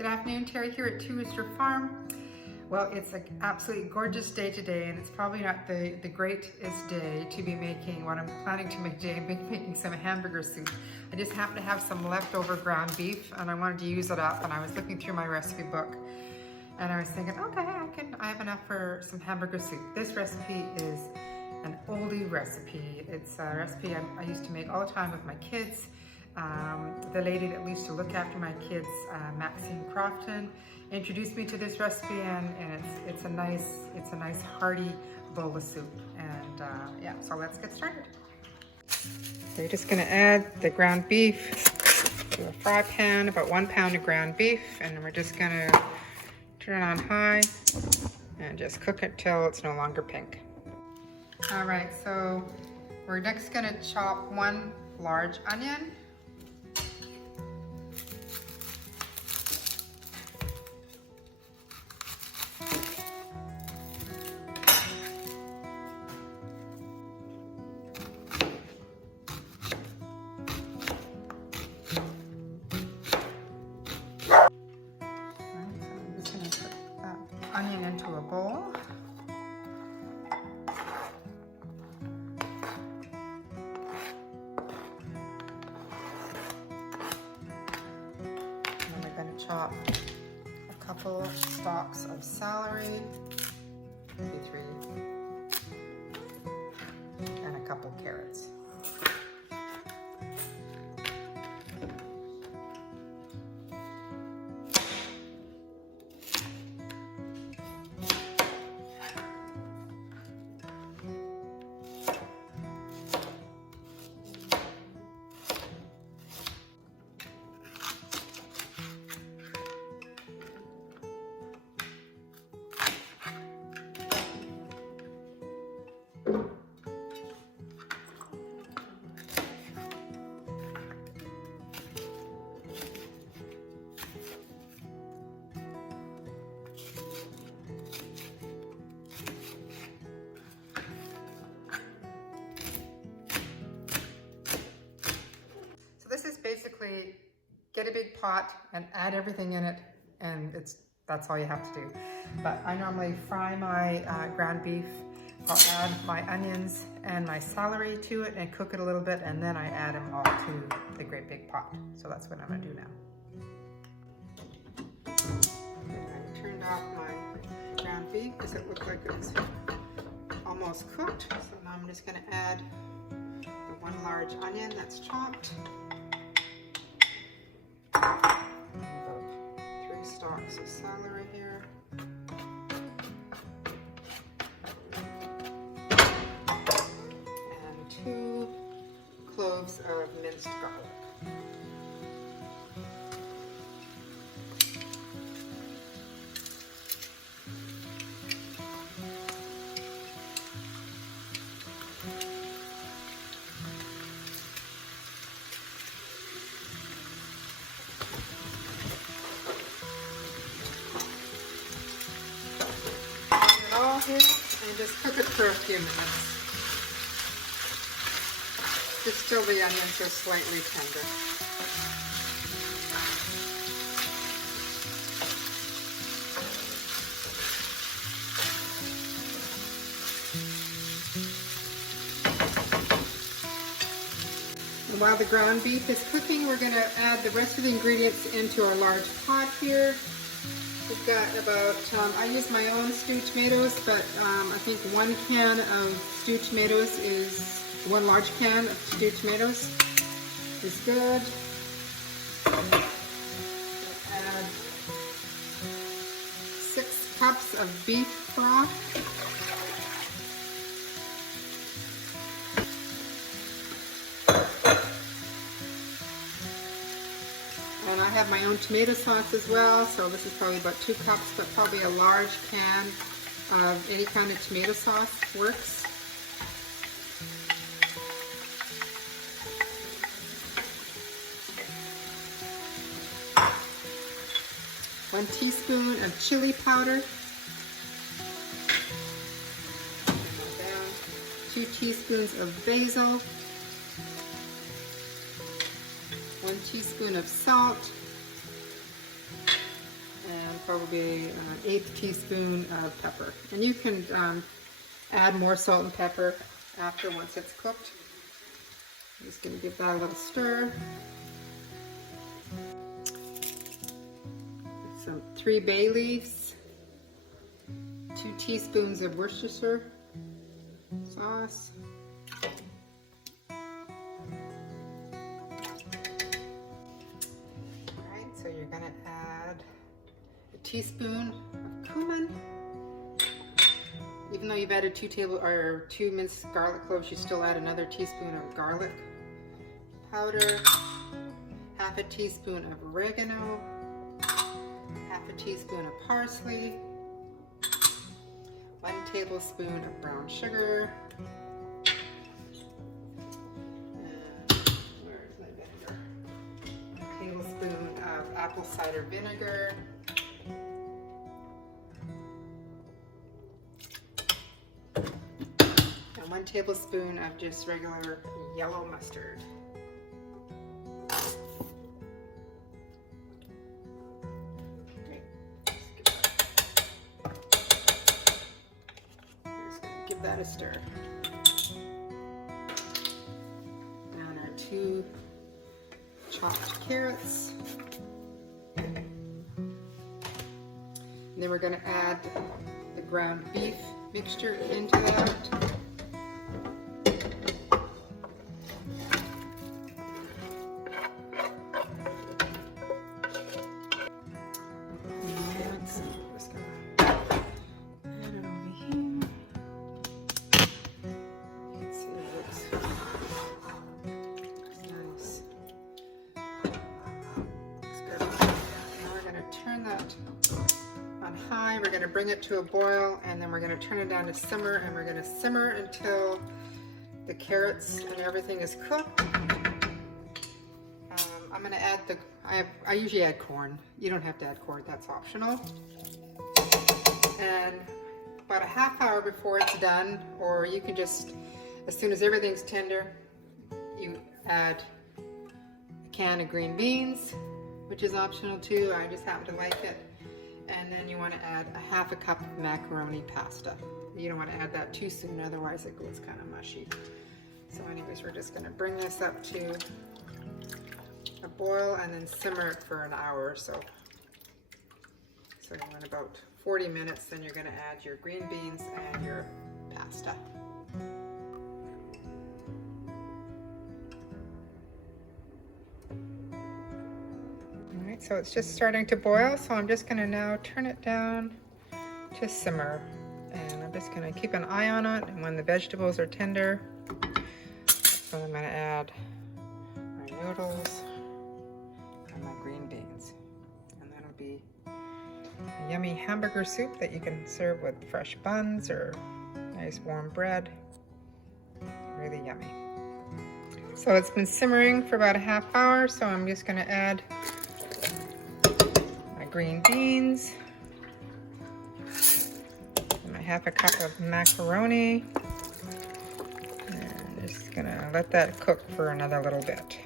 Good afternoon, Terry here at Two Rooster Farm. Well, it's an absolutely gorgeous day today, and it's probably not the greatest day to be making what I'm planning to make today. I'm making some hamburger soup. I just happen to have some leftover ground beef, and I wanted to use it up, and I was looking through my recipe book, and I was thinking, okay, I have enough for some hamburger soup. This recipe is an oldie recipe. It's a recipe I used to make all the time with my kids. The lady that used to look after my kids, Maxine Crofton, introduced me to this recipe, and it's a nice hearty bowl of soup. And yeah, so let's get started. So you're just going to add the ground beef to a fry pan, about 1 pound of ground beef, and then we're just going to turn it on high and just cook it till it's no longer pink. All right, so we're next going to chop 1 large onion. Onion into a bowl. And we're going to chop a couple stalks of celery, maybe 3, and a couple carrots. This is basically get a big pot and add everything in it, and that's all you have to do. But I normally fry my ground beef. I'll add my onions and my celery to it and cook it a little bit, and then I add them all to the great big pot. So that's what I'm going to do now. I turned off my ground beef because it looked like it was almost cooked. So now I'm just going to add the 1 large onion that's chopped. About 3 stalks of celery here. And 2 cloves of minced garlic. Here and just cook it for a few minutes, just till the onions are slightly tender. And while the ground beef is cooking, we're going to add the rest of the ingredients into our large pot here. We've got about, I use my own stewed tomatoes, but I think 1 can of stewed tomatoes is, 1 large can of stewed tomatoes is good. We'll add 6 cups of beef broth. And I have my own tomato sauce as well, so this is probably about 2 cups, but probably a large can of any kind of tomato sauce works. One teaspoon of chili powder. 2 teaspoons of basil. 1 teaspoon of salt, probably an 1/8 teaspoon of pepper. And you can add more salt and pepper after once it's cooked. I'm just going to give that a little stir. Some 3 bay leaves, 2 teaspoons of Worcestershire sauce, alright, so you're going to add a teaspoon of cumin. Even though you've added 2 minced garlic cloves, you still add another teaspoon of garlic powder, half a teaspoon of oregano, half a teaspoon of parsley, 1 tablespoon of brown sugar, and where's my vinegar? A tablespoon of apple cider vinegar, and 1 tablespoon of just regular yellow mustard. Give that a stir. And our 2 chopped carrots. And then we're going to add the ground beef mixture into that. We're going to bring it to a boil, and then we're going to turn it down to simmer, and we're going to simmer until the carrots and everything is cooked. I'm going to add I usually add corn. You don't have to add corn, that's optional. And about a half hour before it's done, or you can just, as soon as everything's tender, you add a can of green beans, which is optional too. I just happen to like it. And then you want to add a half a cup of macaroni pasta. You don't want to add that too soon, otherwise it goes kind of mushy. So anyways, we're just going to bring this up to a boil and then simmer it for an hour or so. So in about 40 minutes, then you're going to add your green beans and your pasta. So it's just starting to boil, so I'm just going to now turn it down to simmer, and I'm just going to keep an eye on it, and when the vegetables are tender, that's when I'm going to add my noodles and my green beans, and that'll be a yummy hamburger soup that you can serve with fresh buns or nice warm bread. Really yummy. So it's been simmering for about a half hour, so I'm just going to add green beans, and I have a cup of macaroni, and just gonna let that cook for another little bit.